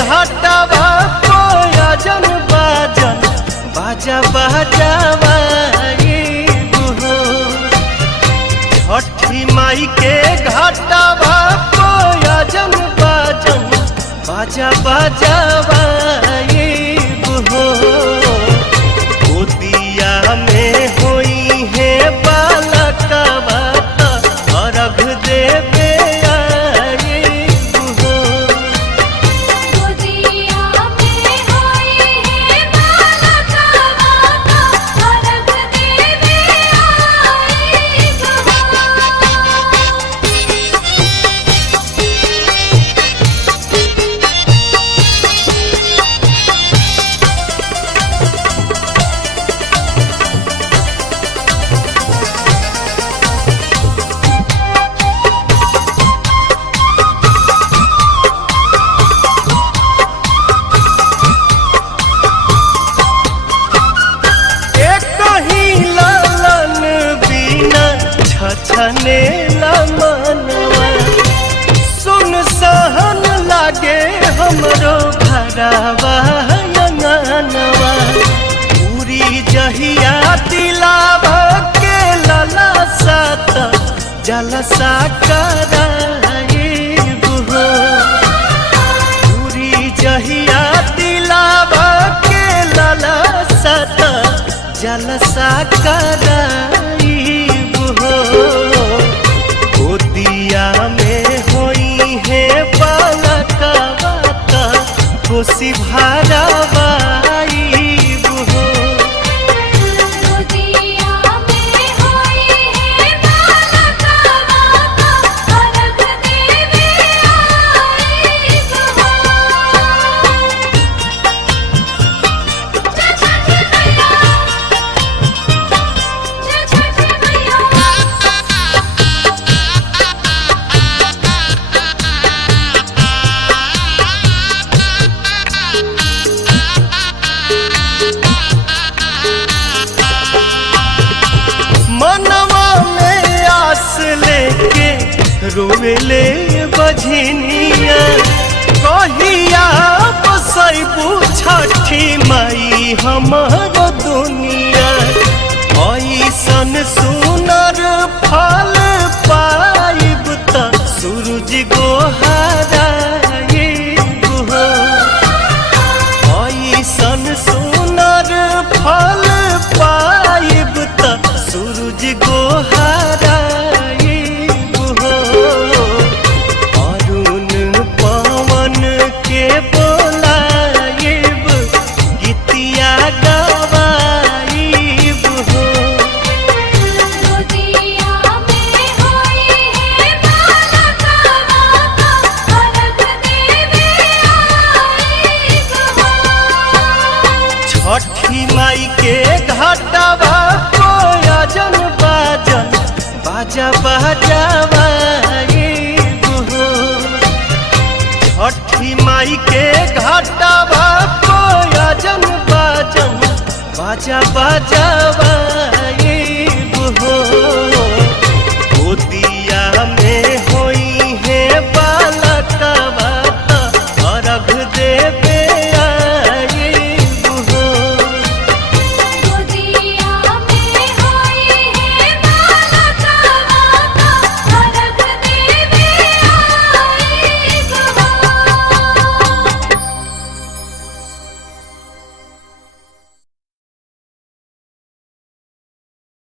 घाटवा कोयजन बाजन बाजा बाजावा छठी माई के घाटवा कोयजन बाजन बाजा बाजावा गोदिया में होई है बालकवा अर्घ देवे छने मनवा सुन सहन लागे हमरो घरवा अंगनवा पूरी जहिया दिलावा के लला सात जलसा कराइब हो पूरी जहिया दिलावा के लला सात जलसा कराइब हो गोदिया में होई है बालकवा खुशी भरावाइब हो गोदिया में होई है बालकवा अर्घ देवे आइब हो छठी मैया छठी मैया मनवा में आस लेके रोवेले बझनिया कहिया बसैबू छठी माई हमर दुनिया ऐसन सुनर फल पाइब त सूरज गोहराइब हो ऐसन सुनर फल पाइब त सूरज गोहराइब हो अरुण पवन के बोलाइब गीतिया गवाइब हो गोदिया में होई है बालकवा अर्घ देवे आइब हो छठी माई के घाटवा कोयजन बाजन बाजा बाजावाइब हो छठी माई के घाटवा कोयजन बाजन बाजा बाजावा